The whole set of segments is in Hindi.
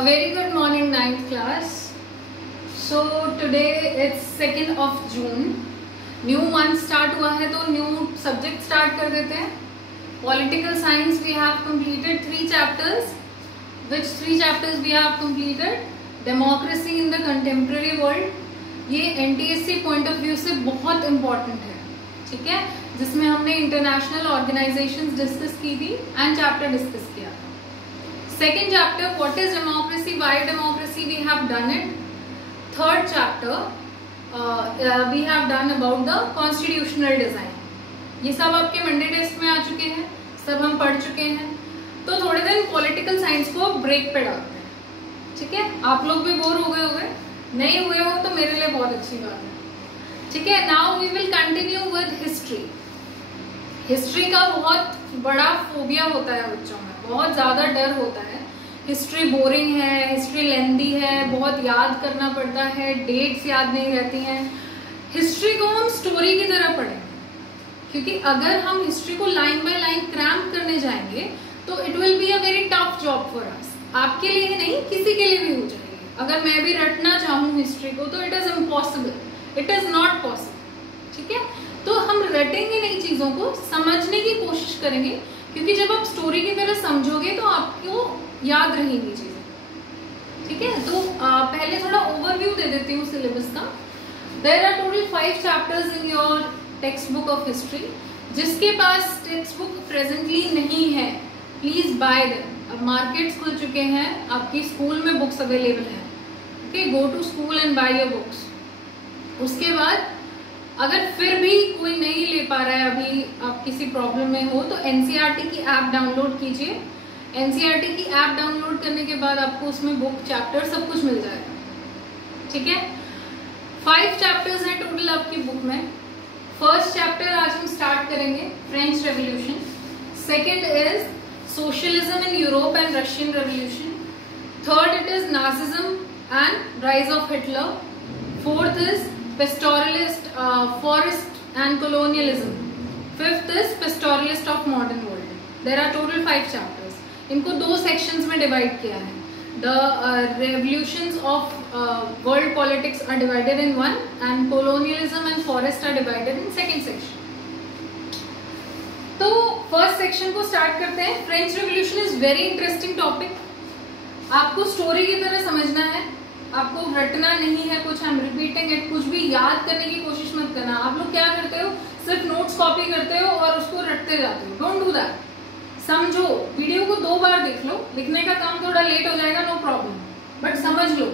A very good morning, 9th class. So today it's 2nd of June. New month start हुआ है तो new subject start कर देते हैं. Political science we have completed 3 chapters. Which 3 chapters we have completed? Democracy in the contemporary world. ये NTSC point of view से बहुत important है, ठीक है, जिसमें हमने इंटरनेशनल ऑर्गेनाइजेशंस डिस्कस की थी एंड चैप्टर डिस्कस किया था. Second chapter what is democracy, why democracy, we have done it. Third chapter we have done about the constitutional design. ये सब आपके मंडे टेस्ट में आ चुके हैं, सब हम पढ़ चुके हैं. तो थोड़े दिन पॉलिटिकल साइंस को ब्रेक पे डालते हैं, ठीक है. आप लोग भी बोर हो गए होंगे, नहीं हुए हो तो मेरे लिए बहुत अच्छी बात है, ठीक है. Now we will continue with history. History का बहुत बड़ा फोबिया होता है बच्चों में, बहुत ज्यादा डर होता है. हिस्ट्री बोरिंग है, हिस्ट्री लेंदी है, बहुत याद करना पड़ता है, डेट्स याद नहीं रहती हैं. हिस्ट्री को हम स्टोरी की तरह पढ़ेंगे, क्योंकि अगर हम हिस्ट्री को लाइन बाय लाइन क्रैम्प करने जाएंगे तो it will be a very tough job for us. आपके लिए नहीं, किसी के लिए भी हो जाएगी. अगर मैं भी रटना चाहूँ हिस्ट्री को तो it is impossible, it is not possible, ठीक है. तो हम रटेंगे नहीं, चीजों को समझने की कोशिश करेंगे, क्योंकि जब आप स्टोरी की तरह समझोगे तो आपको याद रहेंगी चीजें, ठीक है. तो पहले थोड़ा ओवरव्यू दे देती हूँ सिलेबस का. There are total 5 chapters in your text book of history. जिसके पास टेक्स्ट बुक प्रेजेंटली नहीं है, प्लीज बाय देम. अब मार्केट्स खुल चुके हैं, आपकी स्कूल में बुक्स अवेलेबल है, okay. Go to school and buy your books. उसके बाद अगर फिर भी कोई नहीं ले पा रहा है, अभी आप किसी प्रॉब्लम में हो, तो एनसीईआरटी की ऐप डाउनलोड कीजिए. एनसीईआरटी की ऐप डाउनलोड करने के बाद आपको उसमें बुक, चैप्टर सब कुछ मिल जाएगा, ठीक है. 5 चैप्टर्स हैं टोटल आपकी बुक में. फर्स्ट चैप्टर आज हम स्टार्ट करेंगे, French revolution. Second is socialism in Europe and Russian revolution. Third it is Nazism and rise of Hitler. Fourth is pastoralist, forest and colonialism. Fifth is pastoralist of modern world. There are total 5 chapters. इनको 2 sections में divide किया है. The revolutions of world politics are divided in one, and colonialism and forest are divided in second section. तो first section को start करते हैं. French Revolution is very interesting topic. आपको story की तरह समझना है, आपको रटना नहीं है कुछ. हम रिपीटिंग इट, कुछ भी याद करने की कोशिश मत करना. आप लोग क्या करते हो, सिर्फ नोट्स कॉपी करते हो और उसको रटते जाते हो. Don't do that. समझो, वीडियो को 2 बार देख लो. लिखने का काम थोड़ा लेट हो जाएगा, नो प्रॉब्लम, बट समझ लो.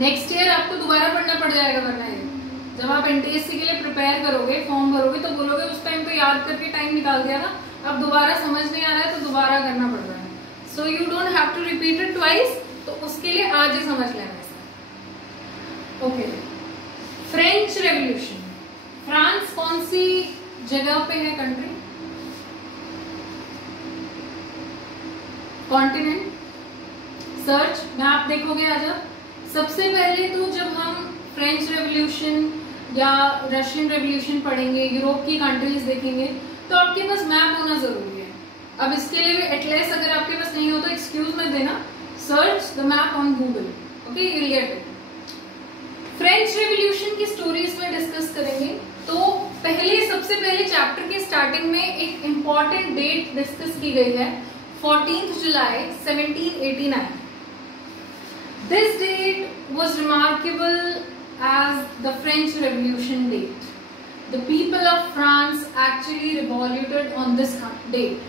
नेक्स्ट ईयर आपको दोबारा पढ़ना पड़ जाएगा, वरना ये जब आप एनटीएससी के लिए प्रिपेयर करोगे, फॉर्म भरोगे, तो बोलोगे उस टाइम तो याद करके टाइम निकाल दिया था, अब दोबारा समझ नहीं आ रहा है तो दोबारा करना पड़ रहा है. So you don't have to repeat it twice. तो उसके लिए आज ही समझ लेना है. ओके. French revolution. फ्रांस कौन सी जगह पे है कंट्री, कॉन्टिनेंट? सर्च मैप देखोगे आज आप. सबसे पहले तो जब हम फ्रेंच रेवोल्यूशन या रशियन रेवोल्यूशन पढ़ेंगे, यूरोप की कंट्रीज देखेंगे, तो आपके पास मैप होना जरूरी है. अब इसके लिए भी एटलीस्ट अगर आपके पास नहीं हो तो एक्सक्यूज मत देना. Search the map on Google, okay, you will get it. French revolution की स्टोरीज में डिस्कस करेंगे. तो सबसे पहले चैप्टर के स्टार्टिंग में एक इंपॉर्टेंट डेट डिस्कस की गई है, 14th July 1789. This date was remarkable as the French Revolution date. The people of France actually revoluted on this date.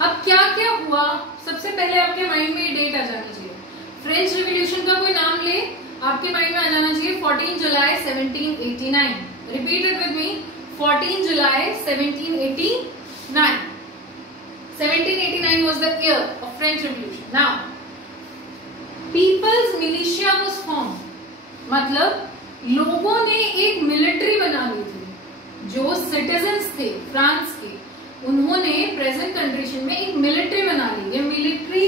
अब क्या क्या हुआ, सबसे पहले आपके माइंड में ये डेट आ जानी चाहिए. फ्रेंच रेवोल्यूशन का कोई नाम ले, आपके माइंड में आ जाना चाहिए 14 जुलाई 1789. रिपीट इट विद मी, 14 जुलाई 1789. 1789 was the year of French Revolution. Now, People's Militia was formed. मतलब लोगों ने एक मिलिट्री बना ली थी. जो सिटीजन्स थे फ्रांस के, उन्होंने प्रेजेंट कंडीशन में एक मिलिट्री बना ली. ये मिलिट्री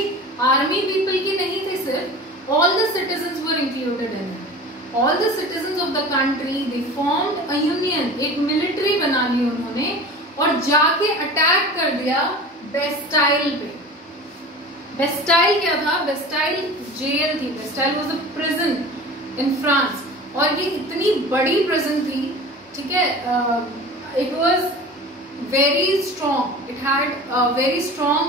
आर्मी पीपल की नहीं थी सिर्फ, all the citizens were included in it. All the citizens of the country, they formed a union. एक मिलिट्री बना ली उन्होंने और जाके अटैक कर दिया बेस्टाइल पे. बेस्टाइल क्या था? बेस्टाइल जेल थी, Bastille was a prison in France, और ये इतनी बड़ी प्रिजन थी, ठीक है, it was very strong, it had very strong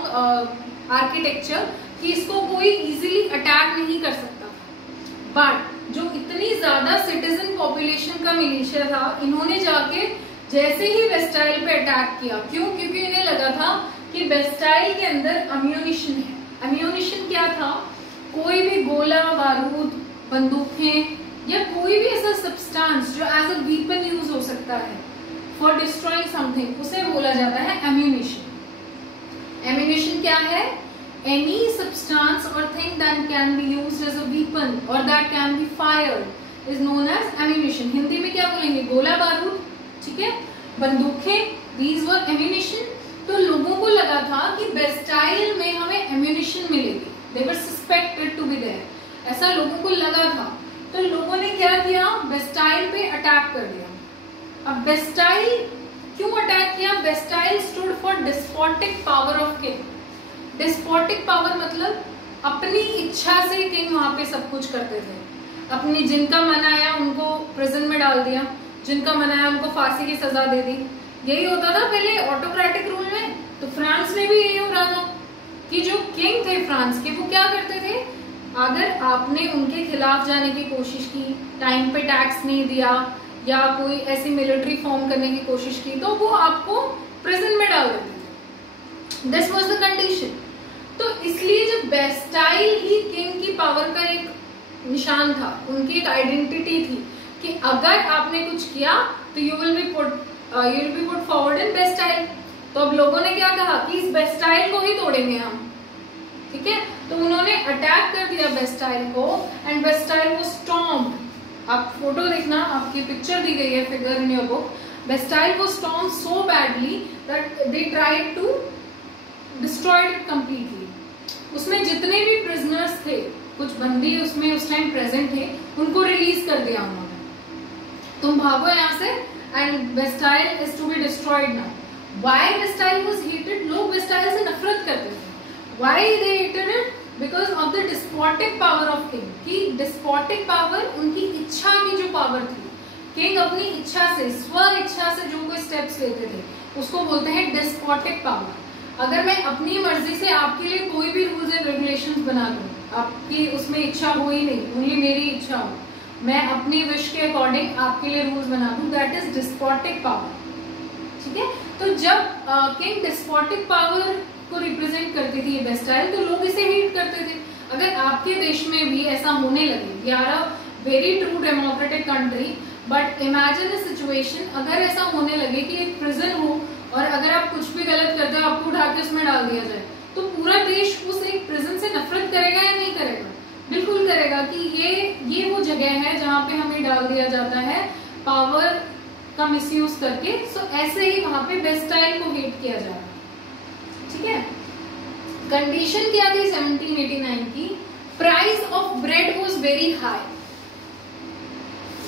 architecture कि इसको कोई इजीली अटैक नहीं कर सकता था। बट जो इतनी ज्यादा सिटीजन पॉपुलेशन का मिलिशिया था, इन्होंने जाके जैसे ही बेस्टाइल पे अटैक किया, क्यों? क्योंकि इन्हें लगा था कि बेस्टाइल के अंदर अम्यूनिशन है। अम्यूनिशन क्या था? कोई भी गोला बारूद, बंदूकें या कोई भी ऐसा सब्सटेंस जो एज अ वीपन यूज हो सकता है फॉर डिस्ट्रॉइंग समथिंग, उसे बोला जाता है एम्यूनिशन। एम्यूनिशन क्या है? एनी सब्सटेंस और thing that can be used as a weapon और that can be fired is known as ammunition. Hindi में क्या बोलेंगे? गोला बारूद, ठीक है, बंदूकें, दीज वर एम्यूनिशन। तो लोगों को लगा था कि बेस्टाइल में हमें एम्यूनिशन मिलेगी, दे वर सस्पेक्टेड टू बी देयर, ऐसा लोगों को लगा था। तो लोगों ने क्या किया? बेस्टाइल पे अटैक कर दिया। अब बेस्टाइल क्यों अटैक किया? Bastille stood for despotic power of king. Despotic power मतलब अपनी इच्छा से किंग वहां पे सब कुछ करते थे, अपनी जिनका मन आया उनको प्रिजन में डाल दिया, जिनका मन आया उनको फांसी की सजा दे दी। यही होता था पहले ऑटोक्रेटिक रूल में। तो फ्रांस में भी यही हो रहा था कि जो किंग थे फ्रांस के, वो क्या करते थे? अगर आपने उनके खिलाफ जाने की कोशिश की, टाइम पे टैक्स नहीं दिया या कोई ऐसी मिलिट्री फॉर्म करने की कोशिश की, तो वो आपको प्रिजन में डाल देते थे। This was the condition. तो इसलिए जब बेस्टाइल ही किंग की पावर का एक निशान था, उनकी एक आइडेंटिटी थी कि अगर आपने कुछ किया तो you will be put forward in Bastille. तो अब लोगों ने क्या कहा कि इस बेस्टाइल को ही तोड़ेंगे हम, ठीक है। तो उन्होंने अटैक कर दिया बेस्टाइल को एंड बेस्टाइल वो स्टॉर्म्ड। आप फोटो देखना, आपकी पिक्चर दी गई है, figure in your book. Bastille was storm so badly that they tried to destroy it completely. उसमें जितने भी प्रिजनर्स थे, कुछ बंदी उसमें उस टाइम प्रेजेंट थे, उनको रिलीज कर दिया उन्होंने, तुम भागो यहाँ से, and Bastille is to be destroyed now. Why Bastille was hated? लोग बेस्टाइल से नफरत करते थे। Why they hated it? Because of the despotic power of king. की डिस्पोटिक पावर उनकी इच्छा की जो पावर थी, किंग अपनी इच्छा से, स्व इच्छा से जो कोई स्टेप्स लेते थे, उसको बोलते हैं डिस्पोटिक पावर। अगर मैं अपनी मर्जी से आपके लिए कोई भी रूल्स एंड रेगुलेशंस बना दूं, आपकी उसमें इच्छा हो ही नहीं, ओनली मेरी इच्छा हो, मैं अपनी विश के अकॉर्डिंग आपके लिए रूल्स बना दूं, दैट इज डिस्पोटिक पावर, ठीक है। तो जब किंग डिस्पोटिक पावर को रिप्रेजेंट करती थी ये बेस्टाइल, तो लोग इसे हेट करते थे। अगर आपके देश में भी ऐसा होने लगे, we are a very true democratic country, but imagine a situation, अगर ऐसा होने लगे कि एक प्रिजन हो और अगर आप कुछ भी गलत करते हो आपको उठा के उसमें डाल दिया जाए, तो पूरा देश उस एक प्रिजन से नफरत करेगा या नहीं करेगा? बिल्कुल करेगा कि ये वो जगह है जहाँ पे हमें डाल दिया जाता है पावर का मिसयूज करके। सो ऐसे ही वहां पे बेस्टाइल को हेट किया जा रहा है, ठीक है। कंडीशन क्या थी 1789 की? Price of bread was very high.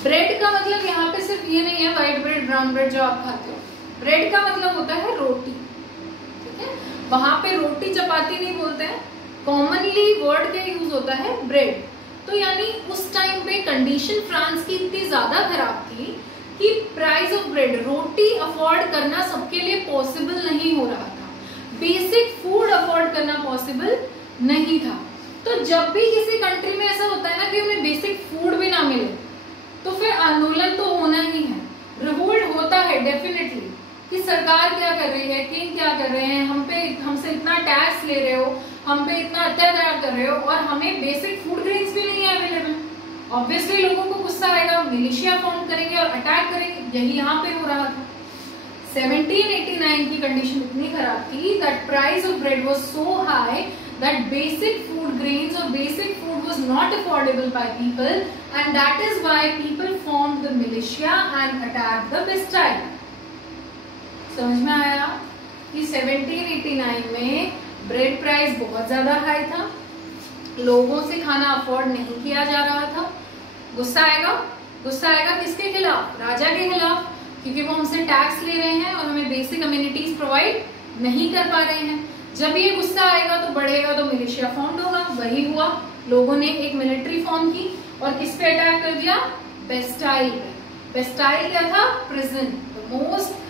Bread का मतलब यहाँ पे सिर्फ ये नहीं है व्हाइट ब्रेड, ब्राउन ब्रेड जो आप खाते हो। ब्रेड का मतलब होता है रोटी, ठीक है। वहां पे रोटी चपाती नहीं बोलते हैं, कॉमनली वर्ड का यूज होता है ब्रेड। तो यानी उस टाइम पे कंडीशन फ्रांस की इतनी ज्यादा खराब थी कि price of bread, roti afford करना सबके लिए पॉसिबल नहीं हो रहा था, बेसिक फूड अफोर्ड करना पॉसिबल नहीं था। तो जब भी किसी कंट्री में ऐसा होता है ना कि हमें बेसिक फूड भी ना मिले, तो फिर आंदोलन तो होना ही है, रिवोल्ट होता है डेफिनेटली, कि सरकार क्या कर रही है, किंग क्या कर रहे हैं, हमसे इतना टैक्स ले रहे हो, हम पे इतना अत्याचार कर रहे हो और हमें बेसिक फूड ग्रेन्स भी नहीं है अवेलेबल। ऑब्वियसली लोगों को गुस्सा आएगा, मिलिशिया फॉर्म करेंगे और अटैक करेंगे। यही यहाँ पे हो रहा था। 1789 की कंडीशन इतनी खराब थी that price of bread was so high that basic food grains or basic food was not affordable by people, and that is why people formed the militia and attacked the Bastille. समझ में आया कि 1789 में ब्रेड प्राइस बहुत ज्यादा हाई था, लोगों से खाना अफोर्ड नहीं किया जा रहा था। गुस्सा आएगा किसके खिलाफ? राजा के खिलाफ, क्योंकि वो हमसे टैक्स ले रहे हैं और हमें बेसिक अम्यूनिटीज प्रोवाइड नहीं कर पा रहे हैं। जब ये गुस्सा आएगा तो बढ़ेगा तो मिलिशिया फॉर्म होगा, वही हुआ। लोगों ने एक मिलिट्री फॉर्म की और किस पे अटैक कर दिया? बेस्टाइल पे। बेस्टाइल क्या था? Prison, the most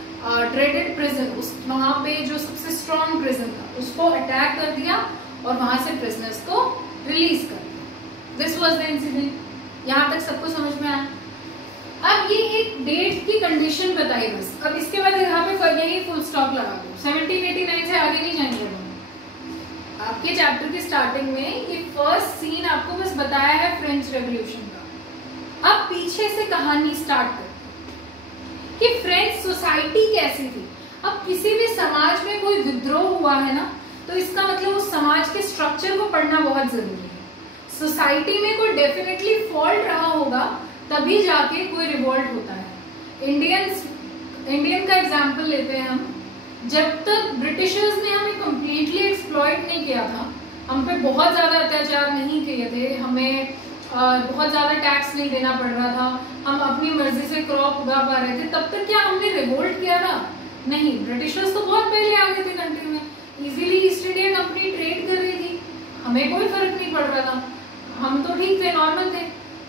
dreaded prison, उस वहां पे जो सबसे स्ट्रॉन्ग प्रिजन था उसको अटैक कर दिया और वहां से प्रिजनर्स को रिलीज कर दिया। This was the incident. यहाँ तक सबको समझ में आया? अब ये एक डेट की कंडीशन बताई बस। अब इसके बाद यहाँ पे यही फुल स्टॉप लगा दो। 1789 से आगे नहीं जाएंगे हम। आपके चैप्टर की स्टार्टिंग में ये फर्स्ट सीन आपको बस बताया है फ्रेंच रेवोल्यूशन का। अब पीछे से कहानी स्टार्ट करते कि फ्रेंच सोसाइटी कैसी थी। अब किसी भी समाज में कोई विद्रोह हुआ है ना, तो इसका मतलब उस समाज के स्ट्रक्चर को पढ़ना बहुत जरूरी है। सोसाइटी में कोई डेफिनेटली फॉल्ट रहा होगा तभी जाके कोई रिवॉल्ट होता है। इंडियन का एग्जाम्पल लेते हैं हम। जब तक ब्रिटिशर्स ने हमें कंप्लीटली एक्सप्लॉइट नहीं किया था, हम पे बहुत ज्यादा अत्याचार नहीं किए थे, हमें बहुत ज्यादा टैक्स नहीं देना पड़ रहा था, हम अपनी मर्जी से क्रॉप उगा पा रहे थे, तब तक क्या हमने रिवोल्ट किया था? नहीं। ब्रिटिशर्स तो बहुत पहले आ गए थे कंट्री में, easily east India company trade कर रही थी, हमें कोई फर्क नहीं पड़ रहा था, हम तो ठीक थे, नॉर्मल थे।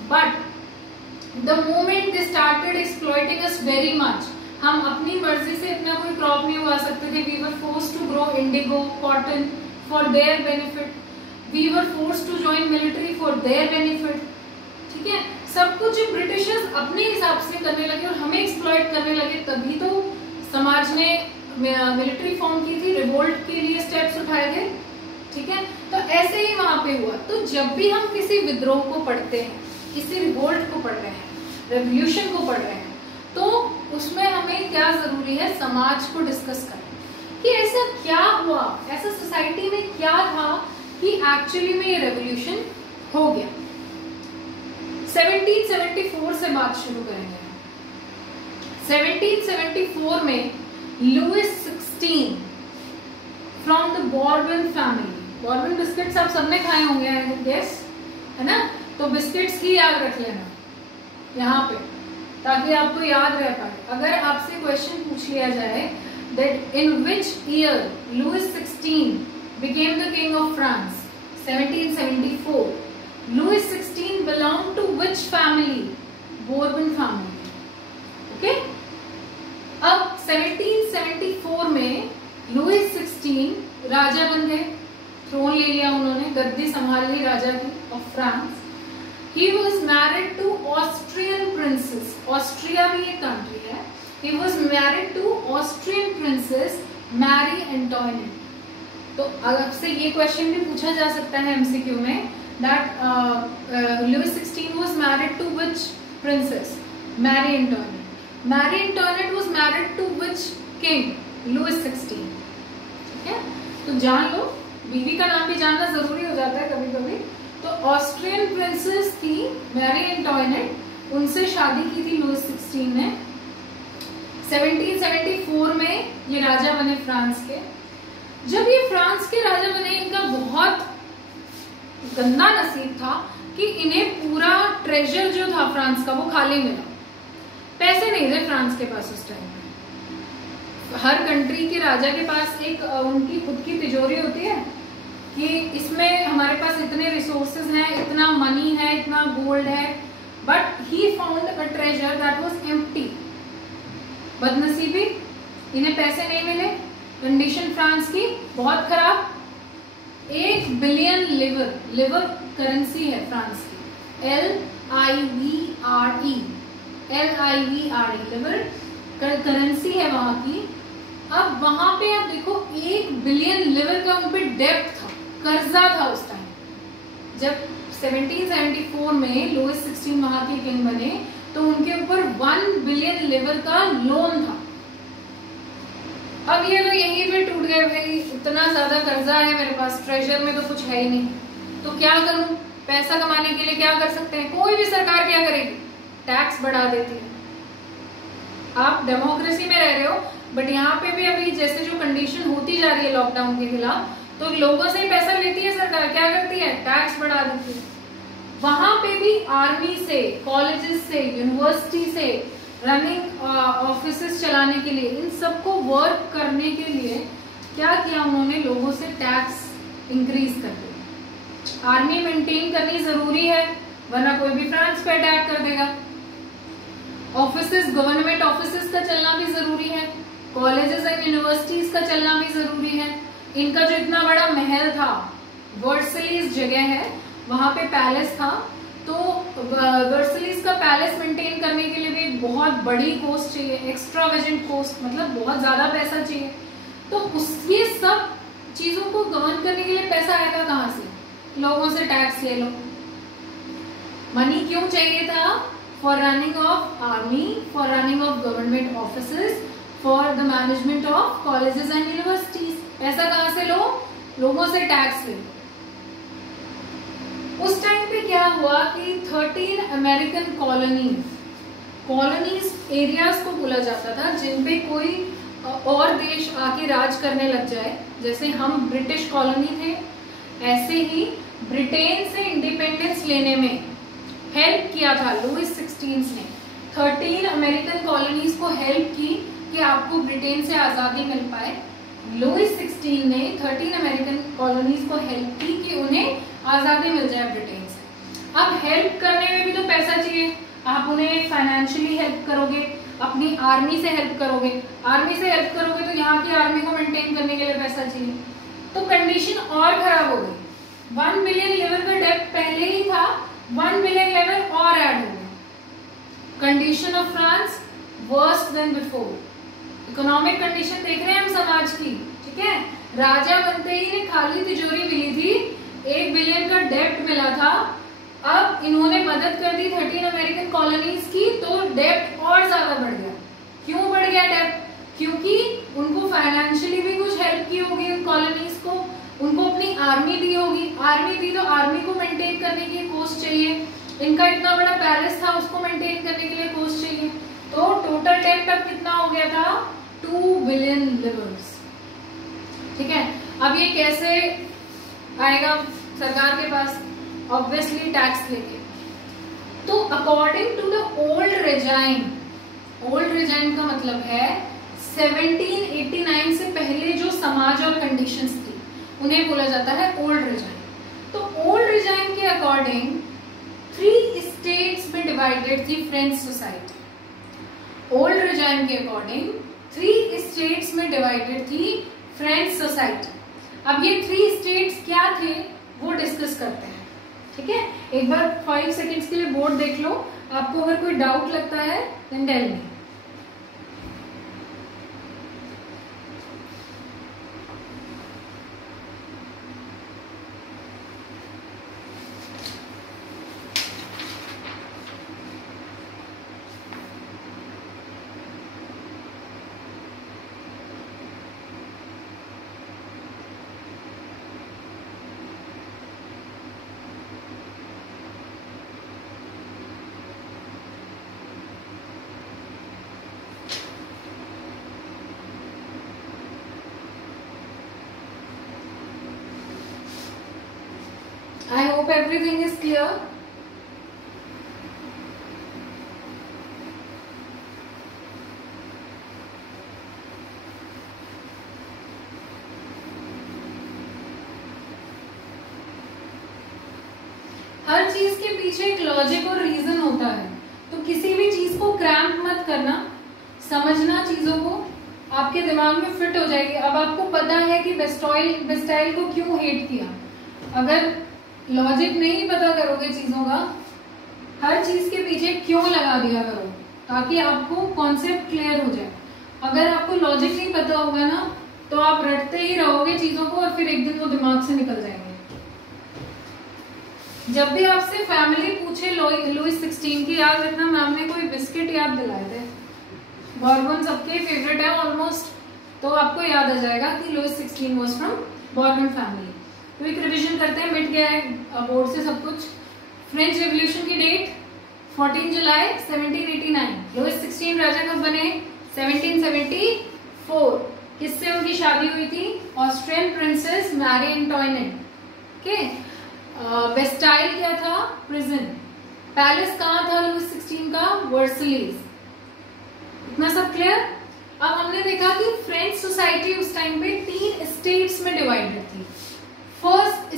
But the moment they started exploiting us very much, हम अपनी मर्जी से इतना कोई क्रॉप नहीं उगा सकते थे। We were forced to grow indigo, cotton for their benefit, we were forced to join military for their benefit. ठीक है, सब कुछ ब्रिटिशर्स अपने हिसाब से करने लगे और हमें एक्सप्लॉइट करने लगे, तभी तो समाज ने मिलिट्री फॉर्म की थी, रिवोल्ट के लिए स्टेप्स उठाए थे। ठीक है, तो ऐसे ही वहां पे हुआ। तो जब भी हम किसी विद्रोह को पढ़ते हैं, किसी रिवोल्ट को पढ़ रहे हैं, रेवोल्यूशन को पढ़ रहे हैं, तो उसमें हमें क्या जरूरी है? समाज को डिस्कस करना कि ऐसा क्या हुआ, ऐसा सोसाइटी में क्या था कि एक्चुअली में ये रेवोल्यूशन हो गया। 1774 से बात शुरू करेंगे। 1774 में Louis 16 from the Bourbon family, Bourbon biscuits आप सबने खाए होंगे आई गेस, है ना? तो बिस्किट्स ही याद रख लेना यहाँ पे, ताकि आपको याद रह पाए। अगर आपसे क्वेश्चन पूछ लिया जाए that in which year Louis 16 became the king of France, 1774, Louis 16 belonged to which family? Bourbon family. Okay? अब 1774 में लुइस 16 राजा बन गए, थ्रोन ले लिया उन्होंने, गद्दी संभाल ली राजा की of France. He was married to Austrian princess. Austria भी एक कंट्री है। He was married to Austrian princess Marie Antoinette. तो आपसे ये क्वेश्चन भी पूछा जा सकता है एमसीक्यू में that Louis 16 was married to which princess? Marie Antoinette. Marie Antoinette was married to which king? Louis 16. ठीक है, तो जान लो, बीवी का नाम भी जानना जरूरी हो जाता है कभी कभी। तो ऑस्ट्रियन प्रिंसेस थी मैरी एंटोइनेट, उनसे शादी की थी लुइस 16 ने। 1774 में ये राजा बने फ्रांस के। जब ये फ्रांस के राजा बने, इनका बहुत गंदा नसीब था कि इन्हें पूरा ट्रेजर जो था फ्रांस का वो खाली मिला। पैसे नहीं थे फ्रांस के पास उस टाइम में। हर कंट्री के राजा के पास एक उनकी खुद की तिजोरी होती है कि इसमें हमारे पास इतने रिसोर्सेज हैं, इतना मनी है, इतना गोल्ड है, but he found a treasure that was empty. बदनसीबी, इन्हें पैसे नहीं मिले, कंडीशन फ्रांस की बहुत खराब। 1 बिलियन लिवर करेंसी है फ्रांस की, LIVRE लिवर करेंसी है वहां की। अब वहां पे आप देखो 1 बिलियन लिवर का उन पे डेब्ट था, कर्जा था उस टाइम। जब 1774 में लुइस 16 वहां के किंग बने तो उनके ऊपर 1 बिलियन लिवर का लोन था। अब ये तो यहीं पे टूट गए, भाई इतना ज्यादा कर्जा है मेरे पास, ट्रेजर में तो कुछ है ही नहीं, तो क्या करूं? पैसा कमाने के लिए क्या कर सकते हैं? कोई भी सरकार क्या करेगी? टैक्स बढ़ा देती है। आप डेमोक्रेसी में रह रहे हो, बट यहाँ पे भी अभी जैसे जो कंडीशन होती जा रही है लॉकडाउन के खिलाफ, तो लोगों से ही पैसा लेती है सरकार, क्या करती है? टैक्स बढ़ा देती है। वहां पे भी आर्मी से, कॉलेजेस से, यूनिवर्सिटी से, रनिंग ऑफिसेस चलाने के लिए, इन सबको वर्क करने के लिए क्या किया उन्होंने, लोगों से टैक्स इंक्रीज कर दिया। आर्मी मेंटेन करनी जरूरी है वरना कोई भी फ्रांस पे अटैक कर देगा। ऑफिसेस, गवर्नमेंट ऑफिसेस का चलना भी जरूरी है, कॉलेजेस एंड यूनिवर्सिटीज का चलना भी जरूरी है। इनका जो इतना बड़ा महल था, वर्सलीज जगह है, वहां पे पैलेस था, तो वर्सलीज का पैलेस मेंटेन करने के लिए भी एक बहुत बड़ी कॉस्ट चाहिए, एक्स्ट्रावेजेंट कॉस्ट, मतलब बहुत ज्यादा पैसा चाहिए। तो ये सब चीजों को गवर्न करने के लिए पैसा आएगा कहाँ से? लोगों से टैक्स ले लो। मनी क्यों चाहिए था? For running of army, for running of government offices, for the management of colleges and universities. पैसा कहाँ से लो? लोगों से टैक्स ले लो। उस टाइम पे क्या हुआ कि 13 अमेरिकन कॉलोनीज एरियाज को बोला जाता था जिन पे कोई और देश आके राज करने लग जाए। जैसे हम ब्रिटिश कॉलोनी थे, ऐसे ही ब्रिटेन से इंडिपेंडेंस लेने में हेल्प किया था लुइस 16 ने। 13 अमेरिकन कॉलोनीज को हेल्प की कि आपको ब्रिटेन से आजादी मिल पाए। लुइस 16 ने 13 अमेरिकन कॉलोनीज को हेल्प की कि उन्हें आजादी मिल जाए ब्रिटेन से। अब हेल्प करने में भी तो पैसा चाहिए। आप उन्हें फाइनेंशियली हेल्प करोगे, अपनी आर्मी से हेल्प करोगे, आर्मी से हेल्प करोगे तो यहाँ की आर्मी को मेंटेन करने के लिए पैसा चाहिए। तो कंडीशन और खराब हो गई। 1 बिलियन लेवल का डेब्ट पहले ही था, 1 बिलियन लेवल और ऐड हो गया। Condition of France worst then before. Economic condition देख रहे हैं हम समाज की, ठीक है। राजा बनते ही ने खाली तिजोरी मिली थी, 1 बिलियन का डेब्ट मिला था। अब इन्होंने मदद कर दी 13 अमेरिकन कॉलोनीज की, तो डेब्ट और ज्यादा बढ़ गया। क्यों बढ़ गया डेब्ट? क्योंकि उनको फाइनेंशियली भी कुछ हेल्प की होगी उन कॉलोनीज को, उनको अपनी आर्मी दी होगी, आर्मी दी तो आर्मी को मेंटेन करने की कॉस्ट चाहिए। इनका इतना बड़ा पैलेस था, उसको मेंटेन करने के लिए कॉस्ट चाहिए। तो टोटल डेब्ट अब कितना हो गया था? 2 बिलियन लिवर्स, ठीक है। अब ये कैसे आएगा सरकार के पास? ऑब्वियसली टैक्स लेके। तो according to the old regime, old regime का मतलब है 1789 से पहले जो समाज और कंडीशंस थी उन्हें बोला जाता है ओल्ड रेजाइम। तो ओल्ड रेजाइम के अकॉर्डिंग 3 स्टेट्स में डिवाइडेड थी फ्रेंच सोसाइटी। ओल्ड रेजाइम के अकॉर्डिंग 3 स्टेट्स में डिवाइडेड थी फ्रेंच सोसाइटी। अब ये 3 स्टेट्स क्या थे वो डिस्कस करते हैं, ठीक है। एक बार 5 सेकेंड्स के लिए बोर्ड देख लो, आपको अगर कोई डाउट लगता है then tell me. I hope everything is clear. हर चीज के पीछे एक लॉजिक और रीजन होता है, तो किसी भी चीज को क्रैम्प मत करना, समझना चीजों को, आपके दिमाग में फिट हो जाएगी। अब आपको पता है कि बेस्टाइल को क्यों हेट किया। अगर लॉजिक नहीं पता करोगे चीजों का, हर चीज के पीछे क्यों लगा दिया करो ताकि आपको कॉन्सेप्ट क्लियर हो जाए। अगर आपको लॉजिक नहीं पता होगा ना तो आप रटते ही रहोगे चीजों को और फिर एक दिन वो दिमाग से निकल जाएंगे। जब भी आपसे फैमिली पूछे लुइस 16 की, याद रखना मैम ने कोई बिस्किट याद दिलाए थे, बॉर्बन सबके फेवरेट है ऑलमोस्ट, तो आपको याद आ जाएगा कि Louis 16 was from Bourbon family. तो एक रिविजन करते हैं, मिट गया है बोर्ड से सब कुछ। फ्रेंच रेवोल्यूशन की डेट 14 जुलाई 1789। लुइस 16 राजा कब बने? 1774। किससे उनकी शादी हुई थी? Austrian princess Marie Antoinette. Okay, Bastille क्या था? प्रिजन। पैलेस कहाँ था लुइस 16 का? वर्सलीज। इतना सब क्लियर? अब हमने देखा कि फ्रेंच सोसाइटी उस टाइम पे 3 स्टेट्स में डिवाइडेड थी। First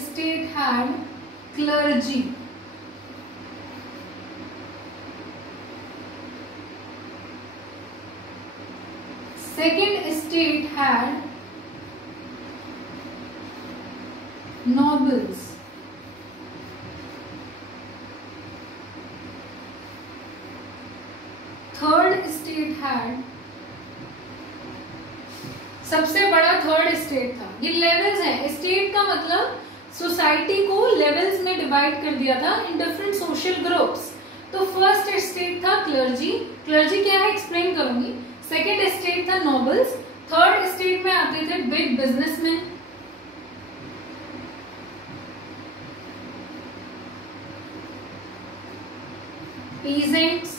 state had clergy, second state had nobles, third state had, सबसे बड़ा थर्ड स्टेट था। ये लेवल्स हैं, स्टेट का मतलब सोसाइटी को लेवल्स में डिवाइड कर दिया था इन डिफरेंट सोशल ग्रुप्स। तो फर्स्ट स्टेट था क्लर्जी, क्लर्जी क्या है एक्सप्लेन करूंगी। सेकेंड स्टेट था नोबल्स, थर्ड स्टेट में आते थे big businessman, peasants,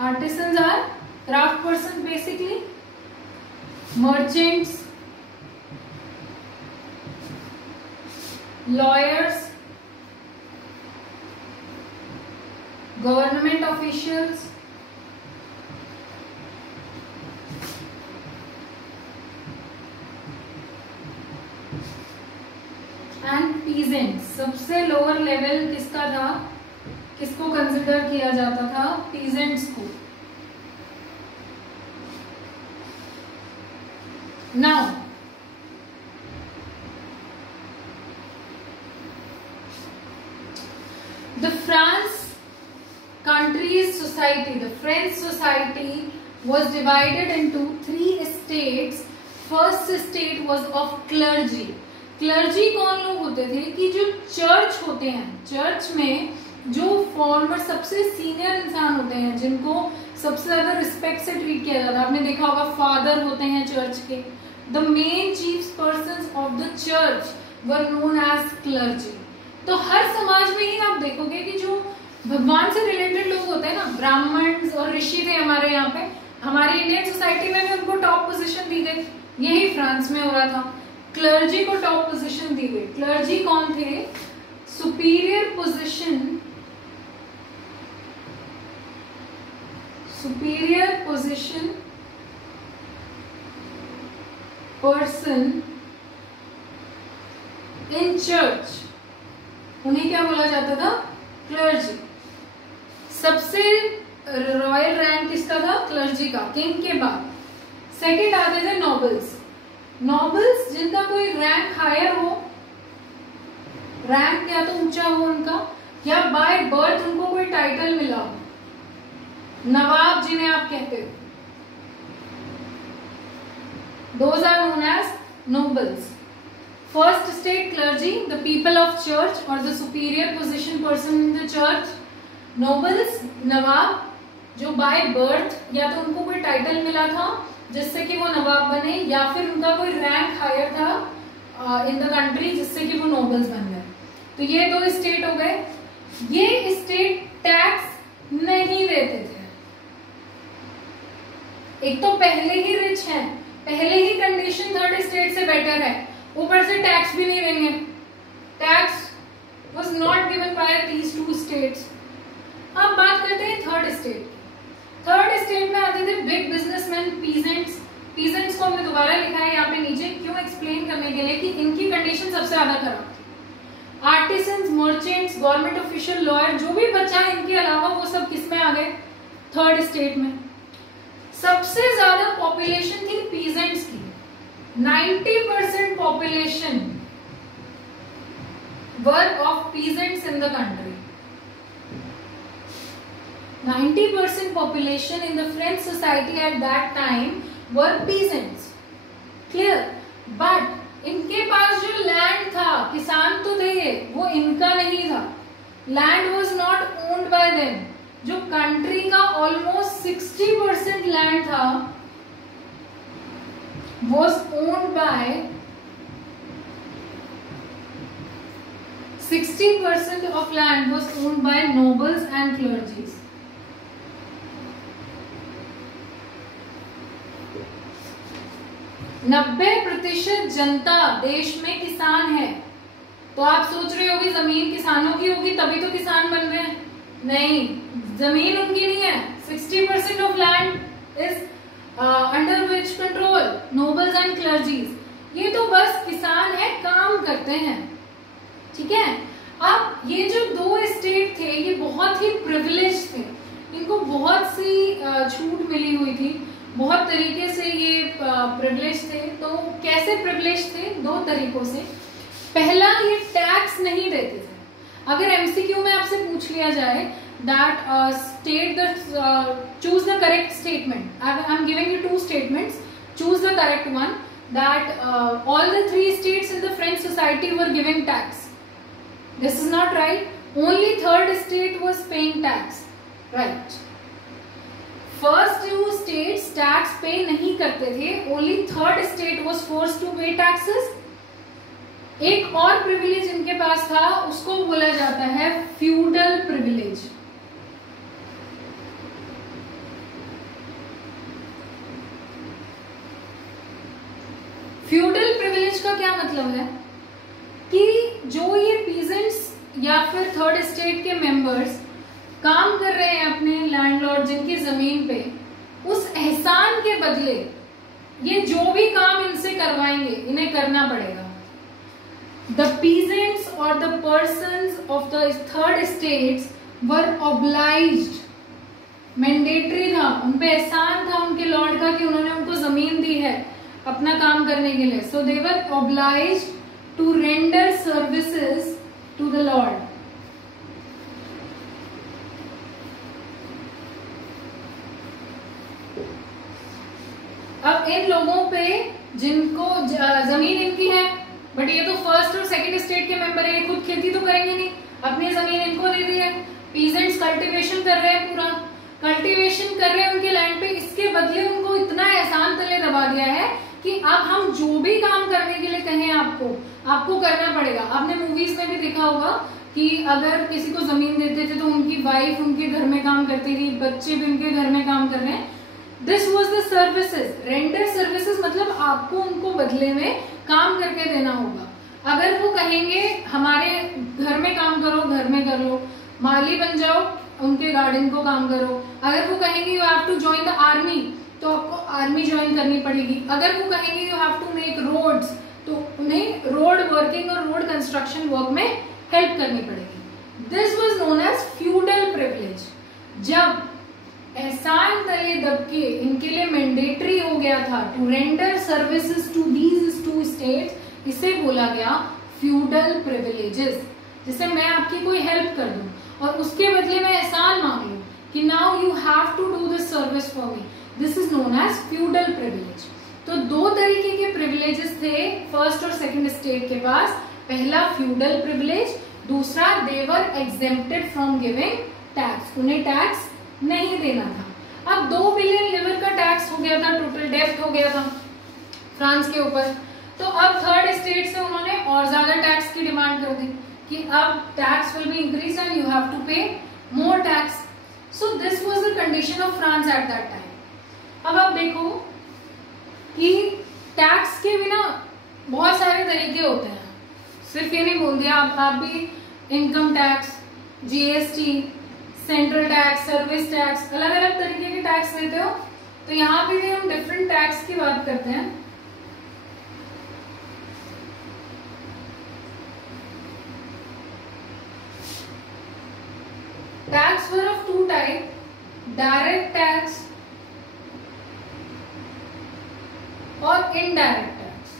artisans are craft persons basically, merchants, lawyers, government officials, and peasants. सबसे लोअर लेवल किसका था, किसको कंसिडर किया जाता था, पीजेंट्स को। Now the France country's society, the French society was divided into 3 states. First state was of clergy. Clergy कौन लोग होते थे कि जो चर्च होते हैं, चर्च में जो फॉर्मर सबसे सीनियर इंसान होते हैं, जिनको सबसे ज्यादा रिस्पेक्ट से ट्रीट किया जाता है। आपने देखा होगा फादर होते हैं चर्च के, the main chief persons of the church were known as clergy. तो हर समाज में ही आप देखोगे कि जो भगवान से रिलेटेड लोग होते हैं ना, ब्राह्मण और ऋषि थे हमारे यहाँ पे, हमारी इंडियन सोसाइटी में भी उनको टॉप पोजीशन दी गई। यही फ्रांस में हो रहा था, क्लर्जी को टॉप पोजीशन दी गई। क्लर्जी कौन थे, superior position person in church, उन्हें क्या बोला जाता था, क्लर्जी। सबसे रॉयल रैंक किसका था, क्लर्जी का, किंग के बाद। सेकंड आते थे नोबल्स, नोबल्स जिनका कोई रैंक हायर हो, रैंक या तो ऊंचा हो उनका, या बाय बर्थ उनको कोई टाइटल मिला हो, नवाब जिन्हें आप कहते हो, those are known as nobles. First state clergy, the people of church और the superior position person in the church. Nobles nawab, जो बाय बर्थ या तो उनको कोई टाइटल मिला था जिससे कि वो नवाब बने, या फिर उनका कोई रैंक हायर था इन द कंट्री जिससे कि वो नोबल्स बन गए। तो ये 2 स्टेट हो गए। ये स्टेट टैक्स नहीं देते थे। एक तो पहले ही रिच है, पहले ही कंडीशन थर्ड स्टेट से बेटर है, ऊपर से टैक्स भी नहीं देंगे। Tax was not given by these 2 states. अब बात करते हैं थर्ड स्टेट। थर्ड स्टेट में आते थे बिग बिजनेसमैन, पीजेंट्स। पीजेंट्स को हमने दोबारा लिखा है यहाँ पे नीचे, क्यों, एक्सप्लेन करने के लिए कि इनकी कंडीशन सबसे ज्यादा खराब थी। Artisans, merchants, government official, lawyer, जो भी बचा इनके अलावा वो सब किस में आ गए, थर्ड स्टेट में। सबसे ज्यादा पॉपुलेशन थी पीजेंट्स की, 90% population were of peasants in the country. 90% population in the French society at that time were peasants. Clear? But इनके पास जो लैंड था, किसान तो थे, वो इनका नहीं था। Land was not owned by them. जो कंट्री का ऑलमोस्ट 60% लैंड था was owned by 60% of land was owned by nobles and clergies. 90% जनता देश में किसान है। तो आप सोच रहे होगी जमीन किसानों की होगी तभी तो किसान बन रहे हैं, नहीं, जमीन उनकी नहीं है, 60% of land is under which control nobles and clergies. ये तो बस किसान है, काम करते हैं, ठीक है। अब ये जो दो स्टेट थे ये बहुत ही प्रिविलेज थे, इनको बहुत सी छूट मिली हुई थी, बहुत तरीके से ये प्रिविलेज थे। तो कैसे प्रिविलेज थे? दो तरीकों से। पहला, ये टैक्स नहीं देते थे। अगर एमसीक्यू में आपसे पूछ लिया जाए that state the choose the correct statement, I'm giving you two statements, choose the correct one, that all the three states in the French society were giving tax. This is not right. Only third state was paying tax, right? First two states tax pay नहीं करते थे, only third state was forced to pay taxes. एक और प्रिविलेज इनके पास था, उसको बोला जाता है फ्यूडल प्रिविलेज। फ्यूडल प्रिविलेज का क्या मतलब है कि जो ये पीजेंट्स या फिर थर्ड स्टेट के मेंबर्स काम कर रहे हैं अपने लैंडलॉर्ड जिनकी जमीन पे, उस एहसान के बदले ये जो भी काम इनसे करवाएंगे इन्हें करना पड़ेगा। The peasants or the persons of the third states were obliged, mandatory था, उनपे एहसान था उनके लॉर्ड का कि उन्होंने उनको जमीन दी है अपना काम करने के लिए। So they were obliged to render services to the lord. अब इन लोगों पे जिनको जमीन इनकी है, बट ये तो फर्स्ट और सेकंड स्टेट के मेंबर है, खुद खेती तो करेंगे नहीं, अपनी जमीन इनको दे दी है। पीजेंट्स कल्टीवेशन कर रहे हैं, पूरा कल्टीवेशन कर रहे हैं उनके लैंड पे, इसके बदले उनको इतना एहसान तले दबा दिया है कि अब हम जो भी काम करने के लिए कहें आपको करना पड़ेगा। आपने मूवीज में भी देखा होगा कि अगर किसी को जमीन देते थे तो उनकी वाइफ उनके घर में काम करती थी, बच्चे भी उनके घर में काम कर रहे हैं। This was the services, render services, मतलब आपको उनको बदले में काम करके देना होगा। अगर वो कहेंगे हमारे घर में काम करो, घर में कर लो, माली बन जाओ, उनके गार्डन को काम करो। अगर वो कहेंगे you have to join the army, तो आपको आर्मी ज्वाइन करनी पड़ेगी। अगर वो कहेंगे you have to make roads, तो उन्हें रोड वर्किंग और रोड कंस्ट्रक्शन वर्क में हेल्प करनी पड़ेगी। This was known as feudal privilege. जब एहसान तले दबके इनके लिए मैंडेटरी हो गया था to render services to these two states, इसे बोला गया फ्यूडल प्रिविलेजेस। जिसे मैं आपकी कोई हेल्प कर दूं और उसके बदले में एहसान मांग लूं कि now you have to do this service for me, this is known as feudal privilege. तो दो तरीके के प्रिविलेजेस थे फर्स्ट और सेकंड स्टेट के पास। पहला फ्यूडल प्रिविलेज, दूसरा दे वर एग्जेम्प्टेड फ्रॉम गिविंग टैक्स, उन्हें टैक्स नहीं देना था। अब 2 बिलियन लिवर का टैक्स हो गया था, टोटल डेप्थ हो गया था फ्रांस के ऊपर। तो अब थर्ड स्टेट से उन्होंने और ज्यादा टैक्स की डिमांड कर दी कि अब tax will be increase and you have to pay more tax. So this was the condition of France at that time. अब आप देखो कि टैक्स के बिना बहुत सारे तरीके होते हैं, सिर्फ ये नहीं बोल दिया, आप भी income tax, GST, central tax, service tax, अलग अलग तरीके के टैक्स देते हो। तो यहाँ पे भी हम डिफरेंट टैक्स की बात करते हैं। Tax were of 2 type, direct tax और इनडायरेक्ट टैक्स।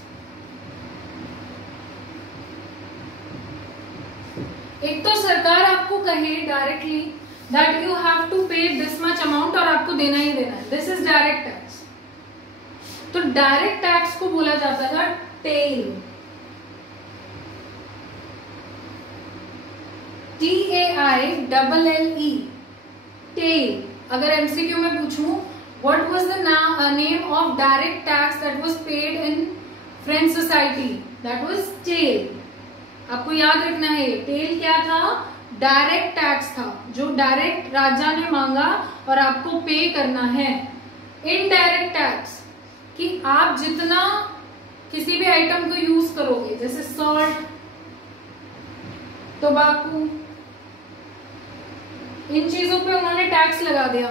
एक तो सरकार आपको कहे directly that you have to pay this much amount और आपको देना ही देना है, this is direct tax। तो डायरेक्ट टैक्स को बोला जाता था टेल, TAILLE, टेल। अगर एमसीक्यू में पूछूं what was the name of direct tax that was paid in French society, that was taille. आपको याद रखना है टेल क्या था, डायरेक्ट टैक्स था जो डायरेक्ट राजा ने मांगा और आपको पे करना है। इनडायरेक्ट टैक्स कि आप जितना किसी भी आइटम को यूज करोगे, जैसे सॉल्ट, टोबैको, इन चीजों पे उन्होंने टैक्स लगा दिया।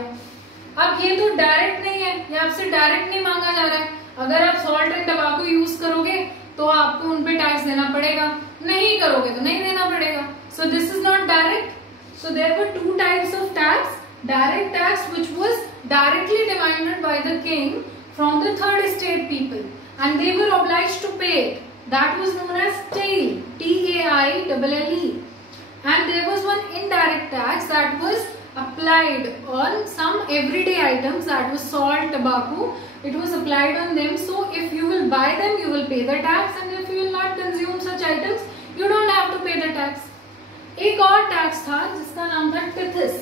अब ये तो डायरेक्ट नहीं है, ये आपसे डायरेक्ट नहीं मांगा जा रहा है। अगर आप सॉल्ट एंड टबाको यूज करोगे तो आपको उन पे टैक्स देना पड़ेगा, नहीं करोगे तो नहीं देना पड़ेगा। So this is not direct. So there were two types of tax, direct tax which was directly demanded by the king from the third estate people and they were obliged to pay it. That was known as taille, T-A-I-L-L-E. And there was one indirect tax that was applied on some everyday items, that was salt, tobacco. It was applied on them. So if you will buy them, you will pay the tax, and if you will not consume such items, you don't have to pay the tax. एक और टैक्स था जिसका नाम था टिथिस।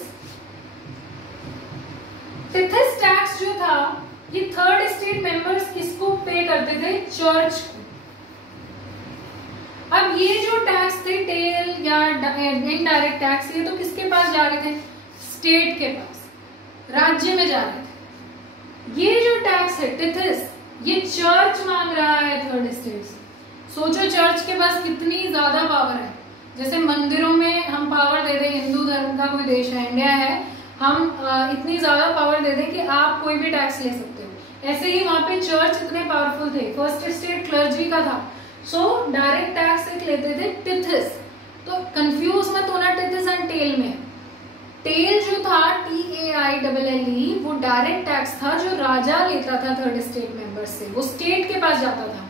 टिथिस टैक्स जो था ये थर्ड स्टेट मेंबर्स किसको पे करते थे? चर्च को। अब ये जो टैक्स थे टेल या इनडायरेक्ट टैक्स, ये तो किसके पास जा रहे थे? स्टेट के पास, राज्य में जा रहे थे। ये जो टैक्स है टिथिस, ये चर्च मांग रहा है थर्ड स्टेट से। सोचो चर्च के पास कितनी ज्यादा पावर है। जैसे मंदिरों में हम पावर दे दें, हिंदू धर्म का कोई देश है, इंडिया है, हम इतनी ज्यादा पावर दे दें कि आप कोई भी टैक्स ले सकते हो। ऐसे ही वहां पे चर्च इतने पावरफुल थे, फर्स्ट स्टेट क्लर्जी का था। सो डायरेक्ट टैक्स एक लेते थे टिथिस। तो कंफ्यूज मत होना टिथिस एंड टेल में। टेल जो था T-A-I-L-L-E, वो डायरेक्ट टैक्स था जो राजा लेता था थर्ड स्टेट मेंबर से, वो स्टेट के पास जाता था।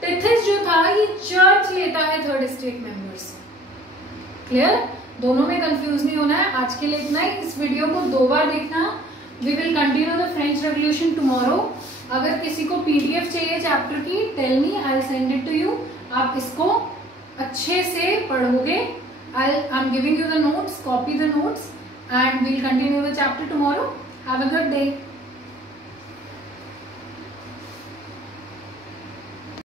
टिथिस जो था ये चर्च लेता है थर्ड स्टेट मेंबर से। क्लियर? दोनों में कंफ्यूज नहीं होना है। आज के लिए इतना ही। इस वीडियो को 2 बार देखना। We will continue the French revolution tomorrow. अगर किसी को पीडीएफ चाहिए चैप्टर की, tell me, I will send it to you. आप इसको अच्छे से पढ़ोगे। I am giving you the notes, copy the notes and we will continue the chapter tomorrow. Have a good day.